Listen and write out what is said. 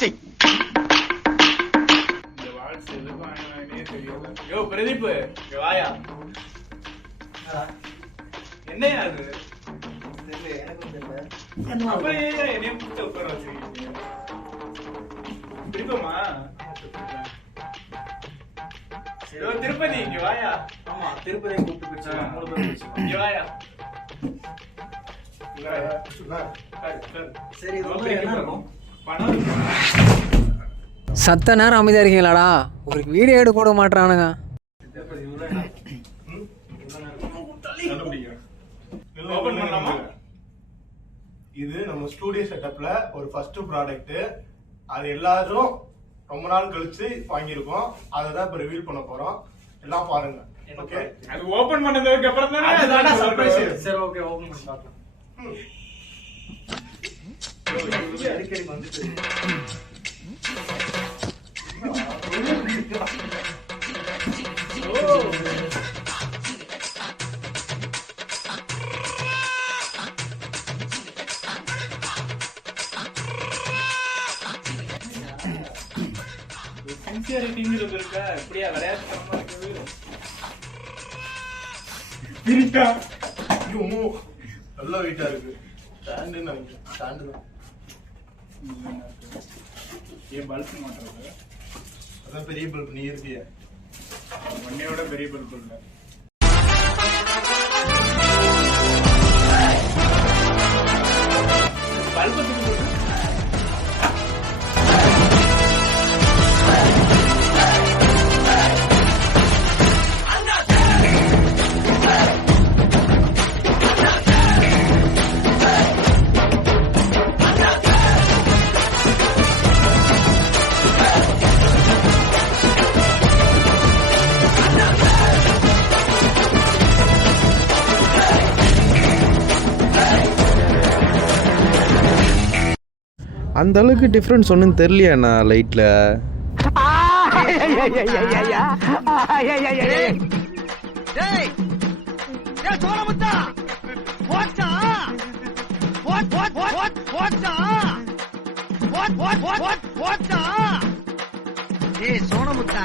செய். பிரதீப் வாயா. என்னையா அது? திருப்பமா திருப்பதி இங்க வாயா. ஆமா திருப்பதி கூப்பிட்டு வாயா. சரி பணம் சத்த நேரம் அமைதியா இருக்கீங்களாடா? ஒரு வீடியோ எடுக்க கூட மாட்டானுங்க. இது நம்ம ஸ்டூடியோ செட்டப்ல ஒரு ஃபர்ஸ்ட் ப்ராடக்ட். அது எல்லாரும் ரொம்ப நாள் கழிச்சு வாங்கியிருக்கோம். அதை தான் இப்ப ரிவீல் பண்ண போறோம். எல்லாம் பாருங்க. ஓகே, அது ஓபன் பண்ணதுக்கு அப்புறம் தானே அதுதான சர்ப்ரைஸ். சரி ஓகே, ஓபன் பண்ணி பார்க்கலாம். அடிக்கடி வந்துட்டு இருக்கா? இப்படியா விளையாட்டு நல்ல வெயிட்டா இருக்கு. ஸ்டாண்டு தான். ஏன் பல்ப் மாட்டுறது? அதான் பெரிய பல்ப். நீ இருக்கிய ஒன்னையோட பெரிய பல்ப் இல்ல. பல்ப் அந்த அளவுக்கு டிஃப்ரென்ஸ் ஒன்றும் தெரியலையாண்ணா லைட்ல. சோனமுத்தா